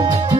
Thank you.